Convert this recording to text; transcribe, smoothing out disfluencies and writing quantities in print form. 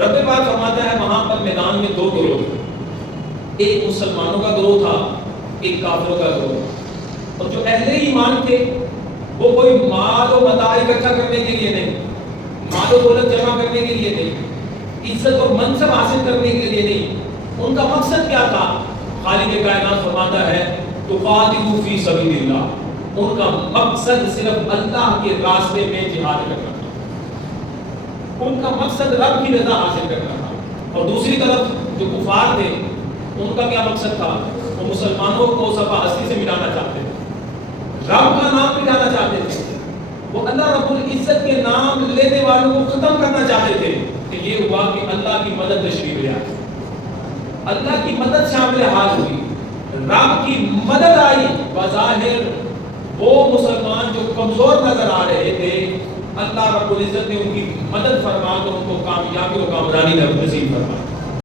رب پاک فرماتا ہے وہاں پر میدان میں دو گروہ تھے، ایک مسلمانوں کا گروہ تھا، ایک کافروں کا گروہ تھا۔ اور جو اہل ایمان تھے وہ کوئی مال و متاع اکٹھا کرنے کے لیے نہیں، مال و دولت جمع کرنے کے لیے نہیں، عزت اور منصب حاصل کرنے کے لیے نہیں، ان کا مقصد کیا تھا؟ خالق کائنات فرماتا ہے تقاتلوا فی سبیل اللہ، ان کا مقصد صرف اللہ کے راستے میں جہاد کرنا تھا، ان کا مقصد رب کی رضا حاصل کرنا تھا۔ اور دوسری طرف جو کفار تھے ان کا کیا مقصد تھا؟ وہ مسلمانوں کو صفا ہستی سے مٹانا چاہتے تھے، رب کا نام مٹانا چاہتے تھے، وہ اللہ رب العزت کے نام لینے والوں کو ختم کرنا چاہتے تھے۔ کہ یہ ہوا کہ اللہ کی مدد تشریف لے آئی، اللہ کی مدد شامل حال ہوئی، رب کی مدد آئی۔ بظاہر وہ مسلمان جو کمزور نظر آ رہے تھے، اللہ رب العزت نے ان کی مدد فرما کر ان کو کامیابی و کامرانی نصیب فرمائی۔